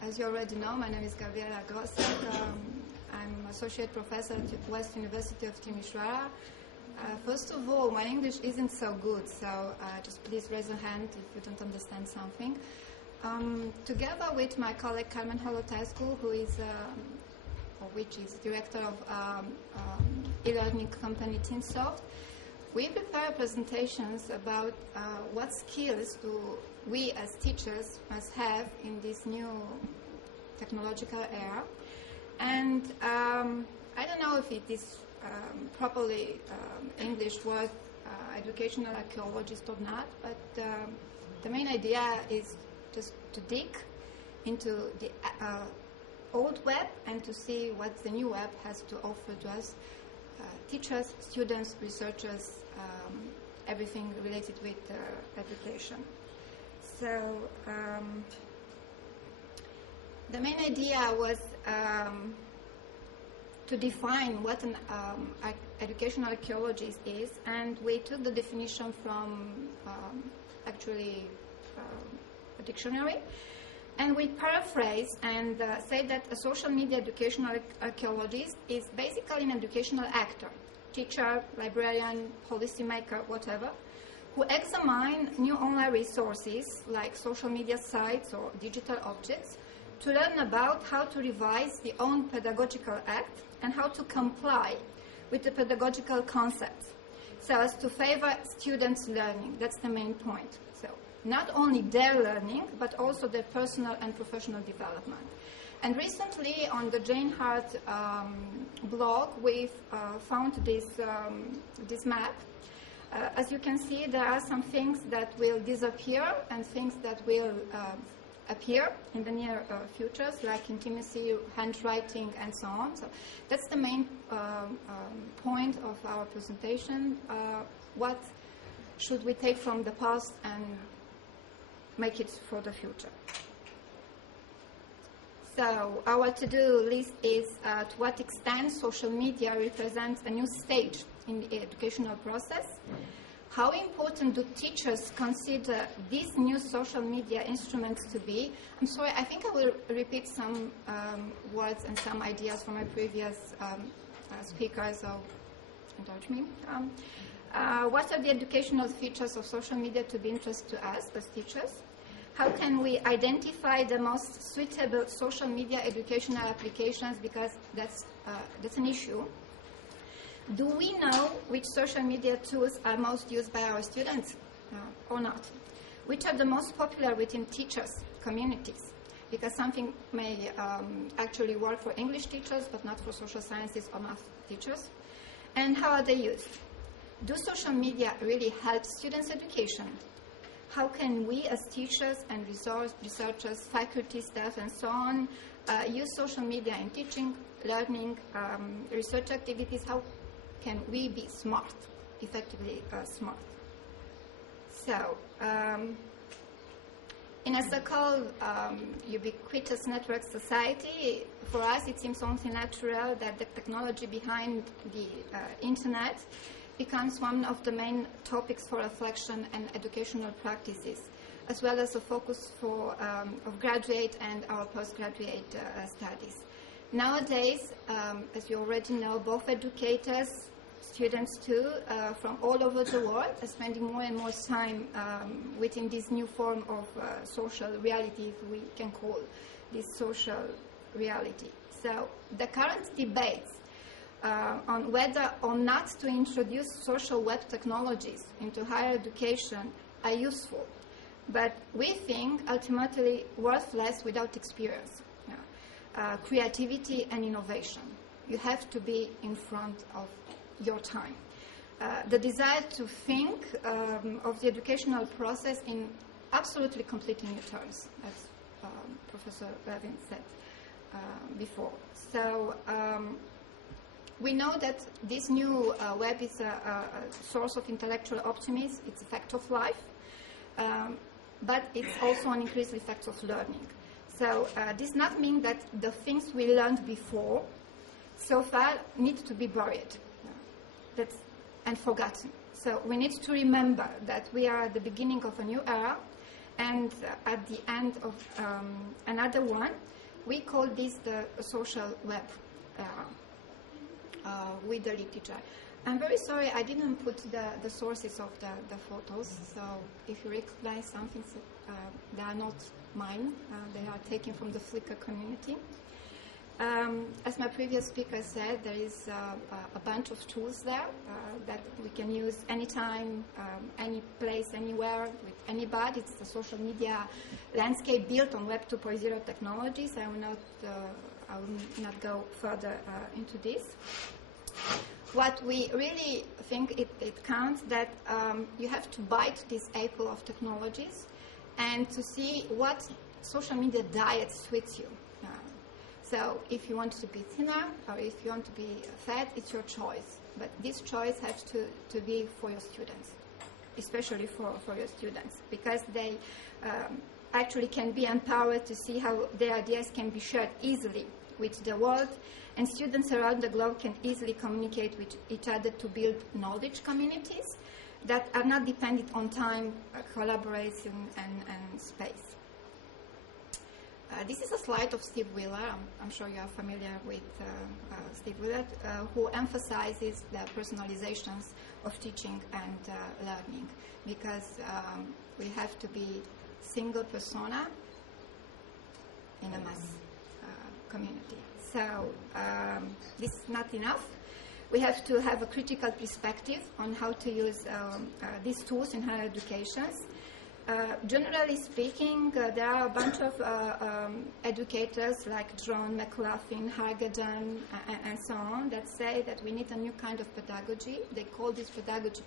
As you already know, my name is Gabriela Grosseck. I'm associate professor at West University of Timișoara. First of all, my English isn't so good, so just please raise a hand if you don't understand something. Together with my colleague Carmen Holotescu, which is director of e-learning company TeenSoft, we prepare presentations about what skills do we as teachers must have in this new technological era. And I don't know if it is properly English word educational archaeologist or not, but the main idea is just to dig into the old web and to see what the new web has to offer to us, teachers, students, researchers, everything related with education. So the main idea was to define what an educational archaeologist is, and we took the definition from actually a dictionary, and we paraphrase and say that a social media educational archaeologist is basically an educational actor, teacher, librarian, policymaker, whatever, who examine new online resources like social media sites or digital objects to learn about how to revise the own pedagogical act and how to comply with the pedagogical concepts so as to favor students' learning. That's the main point. So not only their learning, but also their personal and professional development. And recently on the Jane Hart blog, we've found this map. As you can see, there are some things that will disappear and things that will appear in the near futures, like intimacy, handwriting, and so on. So that's the main point of our presentation. What should we take from the past and make it for the future? So our to-do list is to what extent social media represents a new stage in the educational process. How important do teachers consider these new social media instruments to be? I'm sorry, I think I will repeat some words and some ideas from my previous speakers, so indulge me. What are the educational features of social media to be interesting to us as teachers? How can we identify the most suitable social media educational applications, because that's an issue? Do we know which social media tools are most used by our students or not? Which are the most popular within teachers' communities? Because something may actually work for English teachers, but not for social sciences or math teachers. And how are they used? Do social media really help students' education? How can we as teachers and researchers, faculty, staff, and so on, use social media in teaching, learning, research activities? How can we be smart, effectively smart? So, in a so-called ubiquitous network society, for us it seems only natural that the technology behind the internet becomes one of the main topics for reflection and educational practices, as well as a focus for of graduate and our postgraduate studies. Nowadays, as you already know, both educators, students too, from all over the world are spending more and more time within this new form of social reality, if we can call this social reality. So the current debates on whether or not to introduce social web technologies into higher education are useful, but we think ultimately worthless without experience, creativity and innovation. You have to be in front of your time. The desire to think of the educational process in absolutely completely new terms, as Professor Levin said before. So we know that this new web is a source of intellectual optimism. It's a fact of life, but it's also an increased effect of learning. So this does not mean that the things we learned before so far need to be buried and forgotten. So we need to remember that we are at the beginning of a new era, and at the end of another one, we call this the social web with the literature. I'm very sorry I didn't put the sources of the photos, so if you recognize something, they are not mine. They are taken from the Flickr community. As my previous speaker said, there is a bunch of tools there that we can use anytime, any place, anywhere, with anybody. It's the social media landscape built on Web 2.0 technologies. I will not go further into this. What we really think it counts that you have to bite this apple of technologies and to see what social media diet suits you. So if you want to be thinner or if you want to be fat, it's your choice. But this choice has to be for your students, especially for your students, because they actually can be empowered to see how their ideas can be shared easily with the world, and students around the globe can easily communicate with each other to build knowledge communities that are not dependent on time, collaboration, and space. This is a slide of Steve Wheeler. I'm sure you are familiar with Steve Wheeler, who emphasizes the personalizations of teaching and learning, because we have to be single persona in a mass community. So this is not enough. We have to have a critical perspective on how to use these tools in higher educations. Generally speaking, there are a bunch of educators like Drone, McLaughlin, Hargaden, and so on that say that we need a new kind of pedagogy. They call this pedagogy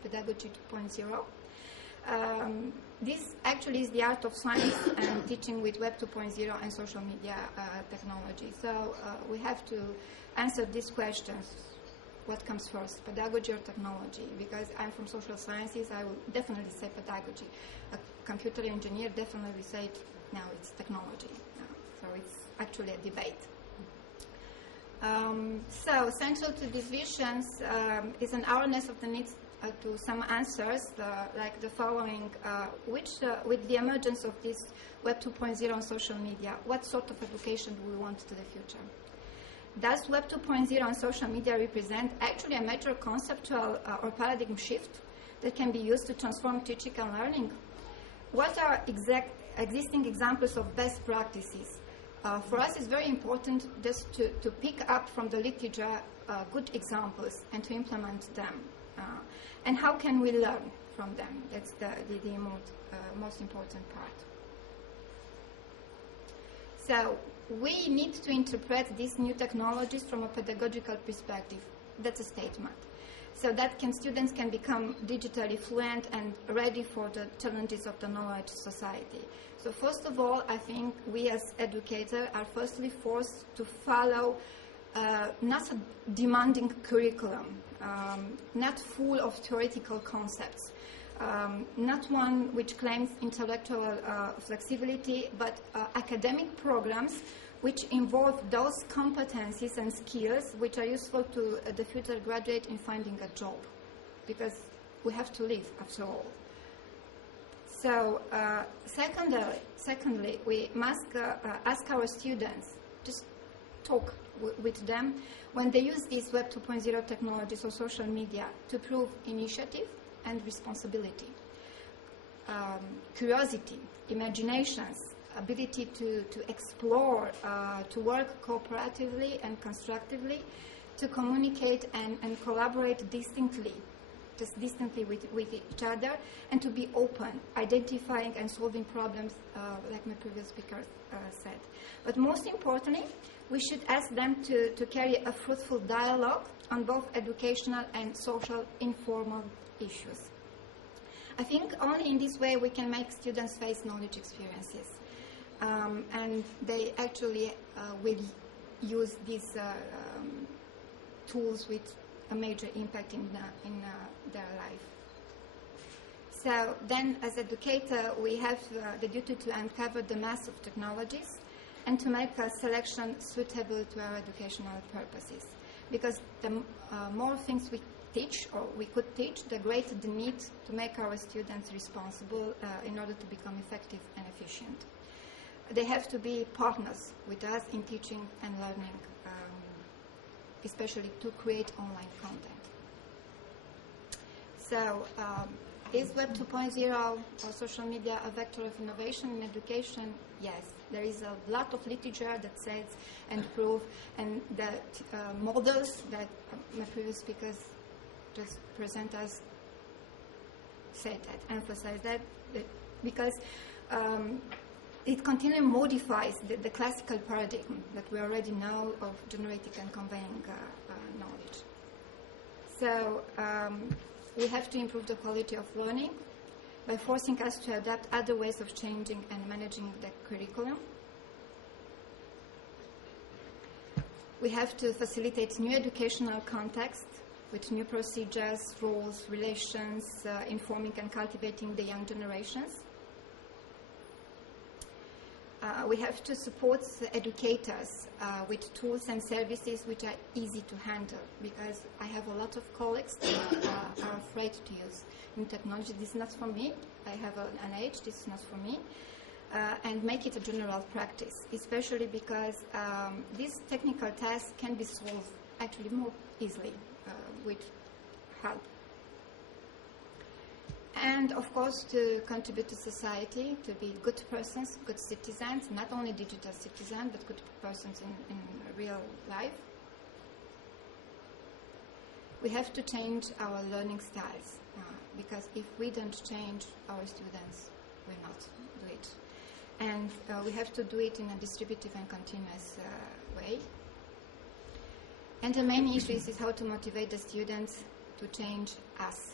2.0. This actually is the art of science and teaching with Web 2.0 and social media technology. So we have to answer these questions. What comes first, pedagogy or technology? Because I'm from social sciences, I will definitely say pedagogy. A computer engineer definitely say, no, it's technology. So it's actually a debate. So central to these visions is an awareness of the needs to some answers, like the following, with the emergence of this Web 2.0 and social media, what sort of education do we want to the future? Does Web 2.0 and social media represent actually a major conceptual or paradigm shift that can be used to transform teaching and learning? What are existing examples of best practices? For us, it's very important just to pick up from the literature good examples and to implement them. And how can we learn from them? That's the most important part. So we need to interpret these new technologies from a pedagogical perspective. That's a statement. So that students can become digitally fluent and ready for the challenges of the knowledge society. So first of all, I think we as educators are firstly forced to follow not a demanding curriculum, not full of theoretical concepts, not one which claims intellectual flexibility, but academic programs which involve those competencies and skills which are useful to the future graduate in finding a job, because we have to live after all. So secondly, we must ask our students, just talk with them when they use these Web 2.0 technologies or social media to prove initiative and responsibility, curiosity, imaginations, ability to explore, to work cooperatively and constructively, to communicate and collaborate distinctly with each other, and to be open, identifying and solving problems, like my previous speaker said. But most importantly, we should ask them to carry a fruitful dialogue on both educational and social informal issues. I think only in this way we can make students face knowledge experiences. And they actually will use these tools with a major impact in their life. So then, as educator, we have the duty to uncover the mass of technologies and to make a selection suitable to our educational purposes. Because the more things we teach, or we could teach, the greater the need to make our students responsible in order to become effective and efficient. They have to be partners with us in teaching and learning, especially to create online content. So, is Web 2.0 or social media a vector of innovation in education? Yes. There is a lot of literature that says and prove, and that models that my previous speakers just present us said that, emphasize that, because it continually modifies the classical paradigm that we already know of generating and conveying knowledge. So we have to improve the quality of learning by forcing us to adapt other ways of changing and managing the curriculum. We have to facilitate new educational context with new procedures, rules, relations, informing and cultivating the young generations. We have to support the educators with tools and services which are easy to handle, because I have a lot of colleagues that are afraid to use new technology. This is not for me. I have an age. This is not for me. And make it a general practice, especially because these technical tasks can be solved actually more easily with help. And, of course, to contribute to society, to be good persons, good citizens, not only digital citizens, but good persons in real life. We have to change our learning styles, because if we don't change, our students will not do it. And we have to do it in a distributive and continuous way. And the main issue is how to motivate the students to change us.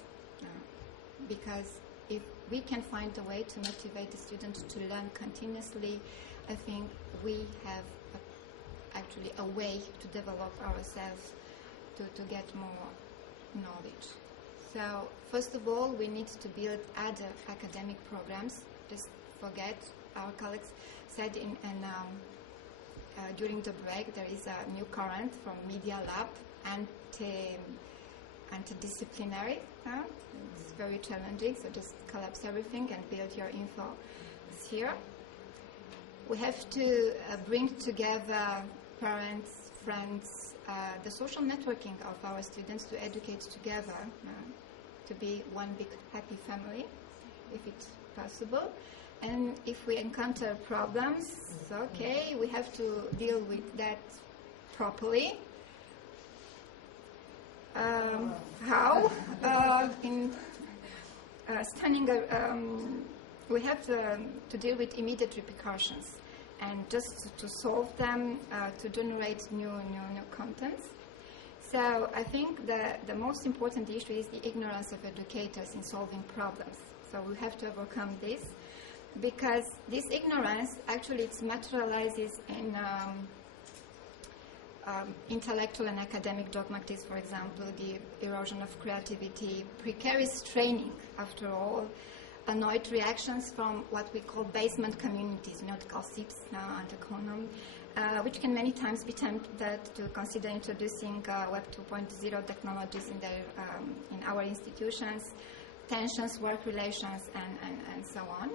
Because if we can find a way to motivate the students to learn continuously, I think we have actually a way to develop ourselves to get more knowledge. So first of all, we need to build other academic programs. Just forget, our colleagues said during the break, there is a new current from Media Lab, antidisciplinary. It's very challenging, so just collapse everything and build your info here. We have to bring together parents, friends, the social networking of our students to educate together, to be one big happy family, if it's possible. And if we encounter problems, okay, we have to deal with that properly. How? We have to deal with immediate repercussions, and just to solve them, to generate new contents. So I think the most important issue is the ignorance of educators in solving problems. So we have to overcome this, because this ignorance actually it materializes in intellectual and academic dogmatism, for example, the erosion of creativity, precarious training, after all, annoyed reactions from what we call basement communities, the gossips now and economy, which can many times be tempted to consider introducing Web 2.0 technologies in our institutions, tensions, work relations, and so on.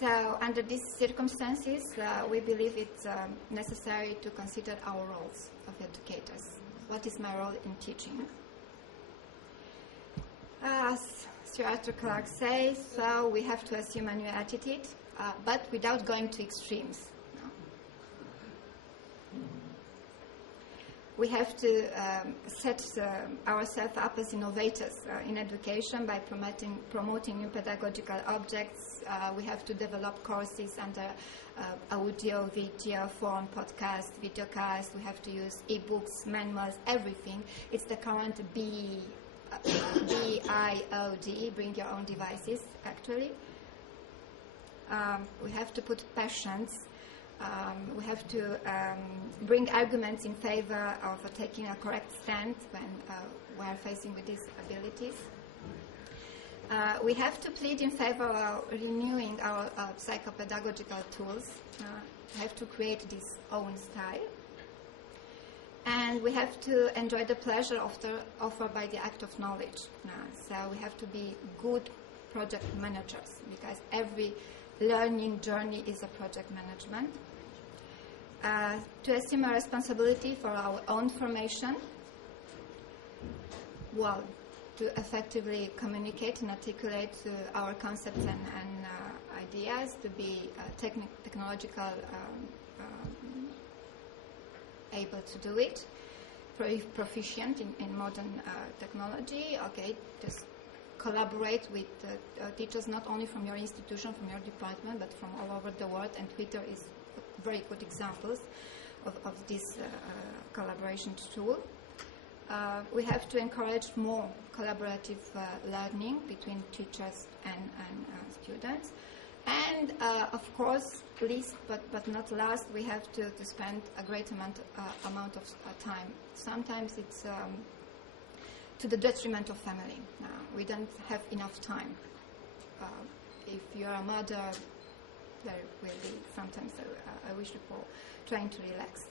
So under these circumstances, we believe it's necessary to consider our roles of educators. What is my role in teaching? As Sir Arthur Clarke says, so we have to assume a new attitude, but without going to extremes. We have to set ourselves up as innovators in education by promoting new pedagogical objects. We have to develop courses under audio, video, phone, podcast, videocast. We have to use e-books, manuals, everything. It's the current BIOD, bring your own devices, actually. We have to put passions. We have to bring arguments in favor of taking a correct stand when we are facing with these abilities. We have to plead in favor of renewing our psychopedagogical tools. We have to create this own style. And we have to enjoy the pleasure offered by the act of knowledge. So we have to be good project managers, because every learning journey is a project management. To assume a responsibility for our own formation, well, to effectively communicate and articulate our concepts and ideas, to be technological able to do it, proficient in modern technology. Okay, just collaborate with teachers not only from your institution, from your department, but from all over the world, and Twitter is a very good examples of this collaboration tool. We have to encourage more collaborative learning between teachers and students. And of course, least but not last, we have to spend a great amount of time. Sometimes it's to the detriment of family. We don't have enough time. If you're a mother, there will be sometimes a wish for trying to relax.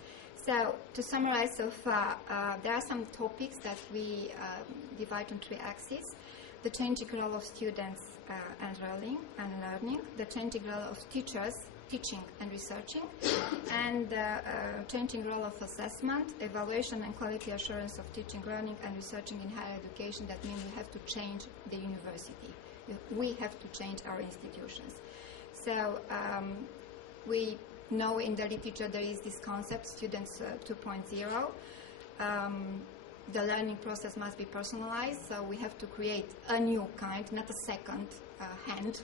So, to summarize so far, there are some topics that we divide on 3 axes: the changing role of students enrolling and learning, the changing role of teachers teaching and researching, and the changing role of assessment, evaluation and quality assurance of teaching, learning and researching in higher education. That means we have to change the university. We have to change our institutions. So we know in the literature there is this concept, students 2.0. The learning process must be personalized, so we have to create a new kind, not a second hand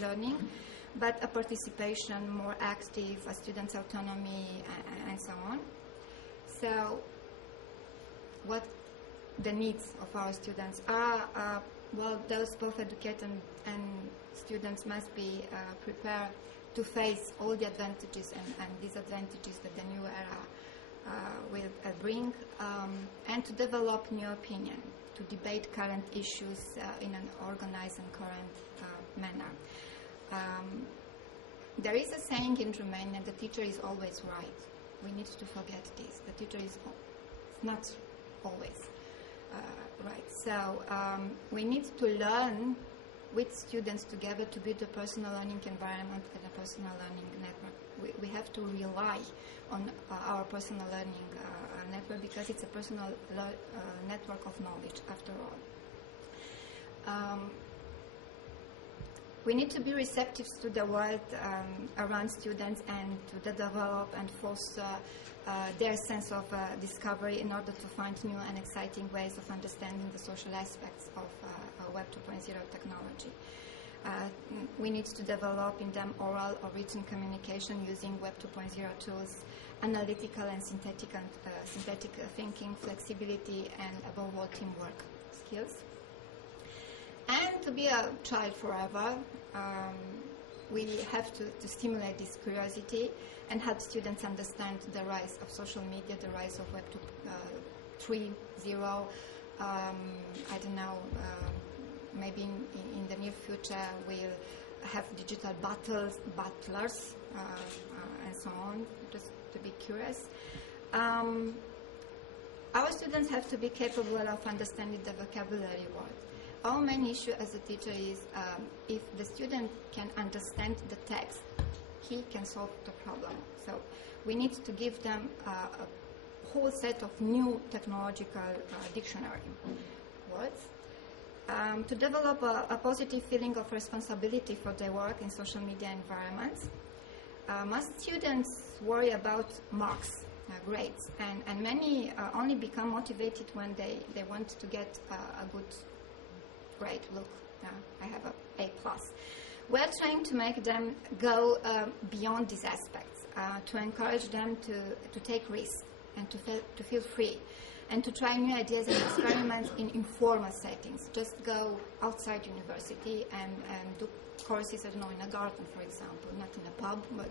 learning, but a participation, more active, a student's autonomy, and so on. So what the needs of our students are, well, those both educated and students must be prepared to face all the advantages and disadvantages that the new era will bring, and to develop new opinion, to debate current issues in an organized and current manner. There is a saying in Romanian, the teacher is always right. We need to forget this. The teacher is not always right. So we need to learn with students together to build a personal learning environment and a personal learning network. We have to rely on our personal learning network, because it's a personal network of knowledge after all. We need to be receptive to the world around students and to develop and foster their sense of discovery in order to find new and exciting ways of understanding the social aspects of Web 2.0 technology. We need to develop in them oral or written communication using Web 2.0 tools, analytical and synthetic thinking, flexibility, and above all teamwork skills. And to be a child forever, we have to stimulate this curiosity and help students understand the rise of social media, the rise of Web 3.0. I don't know, maybe in the near future we'll have digital battlers, and so on, just to be curious. Our students have to be capable of understanding the vocabulary world. Our main issue as a teacher is if the student can understand the text, he can solve the problem. So we need to give them a whole set of new technological dictionary words. To develop a positive feeling of responsibility for their work in social media environments. Most students worry about marks, grades, and many only become motivated when they want to get a good grade. Look, I have a A+. We're trying to make them go beyond these aspects, to encourage them to take risks and to feel free, and to try new ideas and experiments in informal settings. Just go outside university and do courses, I don't know, in a garden, for example, not in a pub, but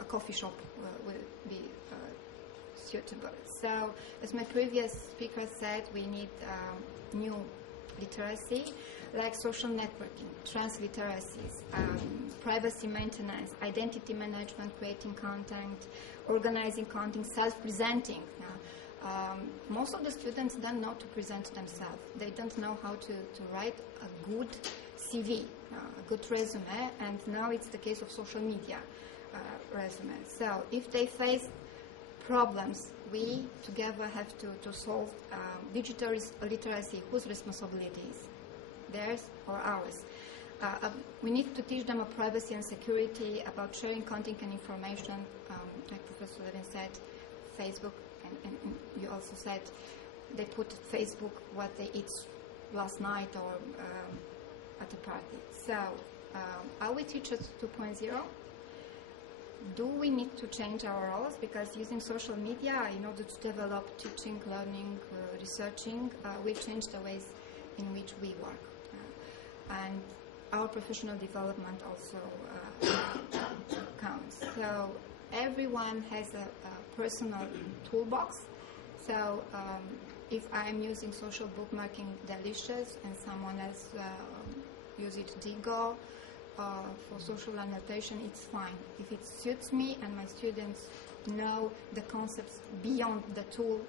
a coffee shop will be suitable. So, as my previous speaker said, we need new literacy, like social networking, transliteracies, privacy maintenance, identity management, creating content, organizing content, self-presenting. Most of the students don't know to present themselves. They don't know how to write a good CV, a good resume, and now it's the case of social media resume. So if they face problems, we together have to solve digital literacy. Whose responsibility is? Theirs or ours? We need to teach them about privacy and security, about sharing content and information. Like Professor Levin said, Facebook, and you also said they put Facebook what they eat last night or at a party. So are we teachers 2.0? Do we need to change our roles? Because using social media in order to develop teaching, learning, researching, we change the ways in which we work. And our professional development also counts. So everyone has a personal toolbox. So if I'm using social bookmarking Delicious and someone else uses Digo for social annotation, it's fine. If it suits me and my students know the concepts beyond the tool,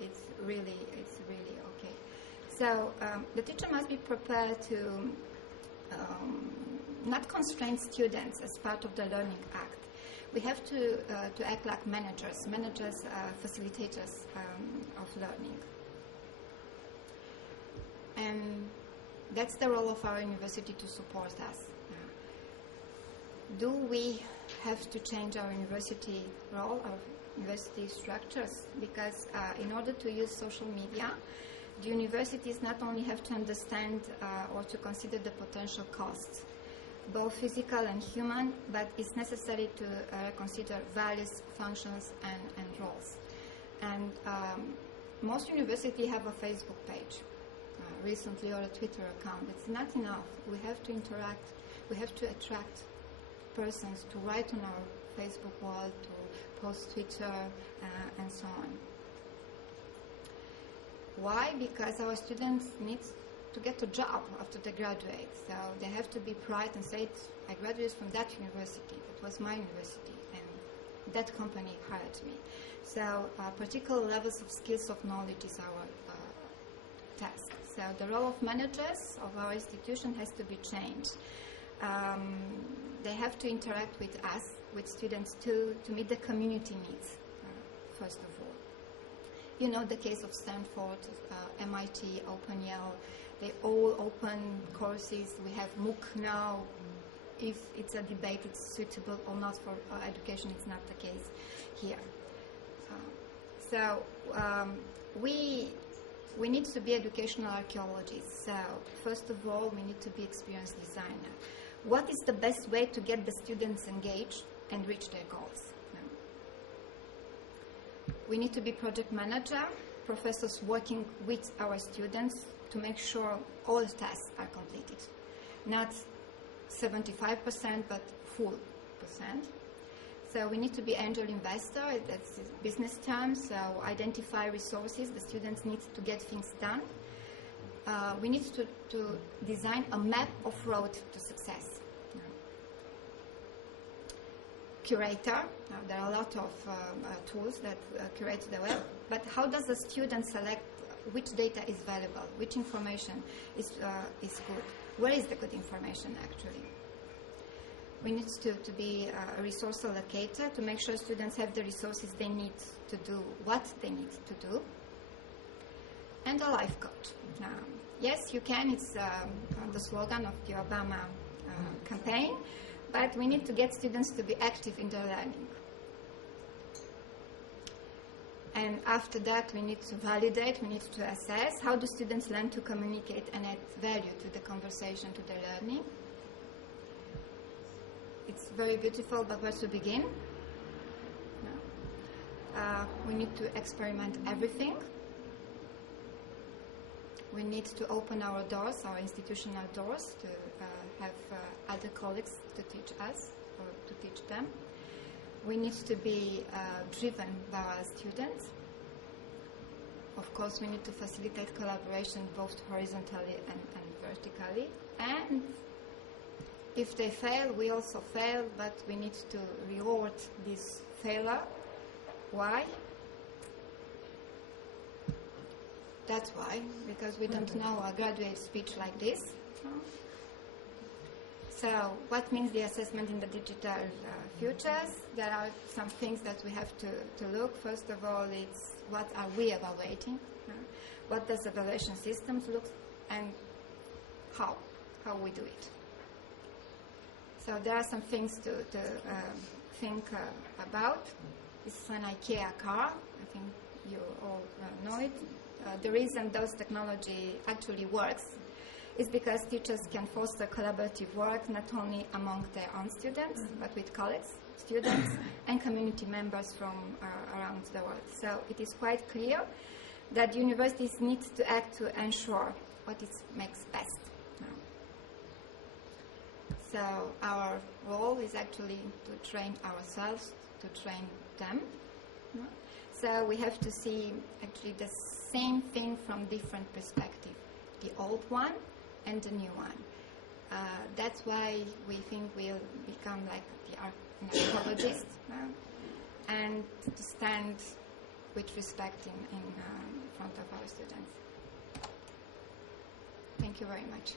it's really okay. So the teacher must be prepared to not constrain students as part of the learning act. We have to act like managers, facilitators of learning. And that's the role of our university to support us. Do we have to change our university role, our university structures? Because in order to use social media, the universities not only have to understand or to consider the potential costs, both physical and human, but it's necessary to consider values, functions, and roles. And most universities have a Facebook page recently, or a Twitter account. It's not enough. We have to interact. We have to attract persons to write on our Facebook wall, to post Twitter, and so on. Why? Because our students need to get a job after they graduate. So they have to be proud and say, I graduated from that university. It was my university, and that company hired me. So particular levels of skills of knowledge is our task. So the role of managers of our institution has to be changed. They have to interact with us, with students to meet the community needs, first of all. You know the case of Stanford, MIT, OpenYale. They all open courses. We have MOOC now. If it's a debate, it's suitable or not for education, it's not the case here. So we need to be educational archaeologists. So first of all, we need to be experienced designer. What is the best way to get the students engaged and reach their goals? We need to be project manager, professors working with our students to make sure all the tasks are completed. Not 75%, but full percent. So we need to be angel investor, that's business terms, so identify resources, the students need to get things done. We need to design a map of road to success. Curator, there are a lot of tools that curate the web, but how does the student select which data is valuable, which information is good? Where is the good information actually? We need to be a resource allocator to make sure students have the resources they need to do what they need to do. And a life coach. Yes, you can, it's the slogan of the Obama campaign, but we need to get students to be active in their learning. And after that, we need to validate, we need to assess how do students learn to communicate and add value to the conversation, to their learning. It's very beautiful, but where to begin? We need to experiment everything. We need to open our doors, our institutional doors, to have other colleagues to teach us or to teach them. We need to be driven by our students. of course, we need to facilitate collaboration both horizontally and vertically. And if they fail, we also fail, but we need to reward this failure. Why? That's why, because we don't know a graduate speech like this. So what means the assessment in the digital futures? There are some things that we have to look. First of all, it's what are we evaluating? What does evaluation systems look, and how we do it. So there are some things to think about. This is an IKEA car. I think you all know it. The reason those technology actually works is because teachers can foster collaborative work not only among their own students, but with colleagues, students, and community members from around the world. So it is quite clear that universities need to act to ensure what it makes best. So our role is actually to train ourselves, to train them. So we have to see actually the same thing from different perspectives, the old one and the new one. That's why we think we'll become like an archaeologist and to stand with respect in front of our students. Thank you very much.